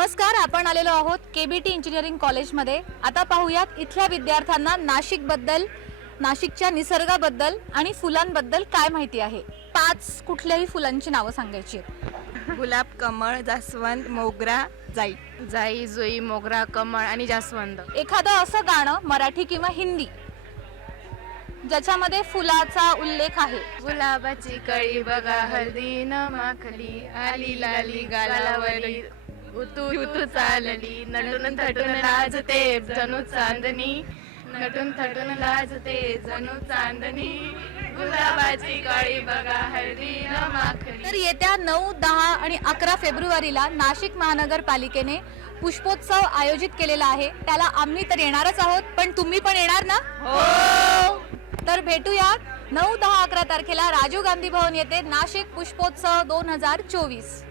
नमस्कार, आपण आलेलो आहोत केबीटी इंजिनिअरिंग कॉलेजमध्ये। आता पाहूयात इथल्या विद्यार्थ्यांना नाशिकबद्दल, नाशिकच्या निसर्गाबद्दल आणि फुलांबद्दल काय माहिती आहे। 5 कुठल्याही फुलांची नावं सांगायची आहेत। गुलाब, कमळ, जास्वंद, मोगरा, जाई। जाई, जुई, मोगरा, कमळ आणि जास्वंद। एखादं असं गाणं मराठी किंवा हिंदी ज्याच्यामध्ये फुलाचा उल्लेख आहे। गुलाबाची कळी बघा हळदी न माखली, आली लाली गालावरी उतू उतू चालली, नटून थटून लाजते जणू चांदणी, नटून थटून लाजते जणू चांदणी, गुलाबाची कळी बघा हळदी न माखली। तर येत्या 9, 10 आणि 11 फेब्रुवारीला नाशिक महानगरपालिकेने पुष्पोत्सव आयोजित केलेला आहे। त्याला आम्ही तर येणारच आहोत, पण तुम्ही पण येणार ना? हो। तर भेटूया 9, 10, 11 तारखेला राजीव गांधी भवन येथे नाशिक पुष्पोत्सव 2024।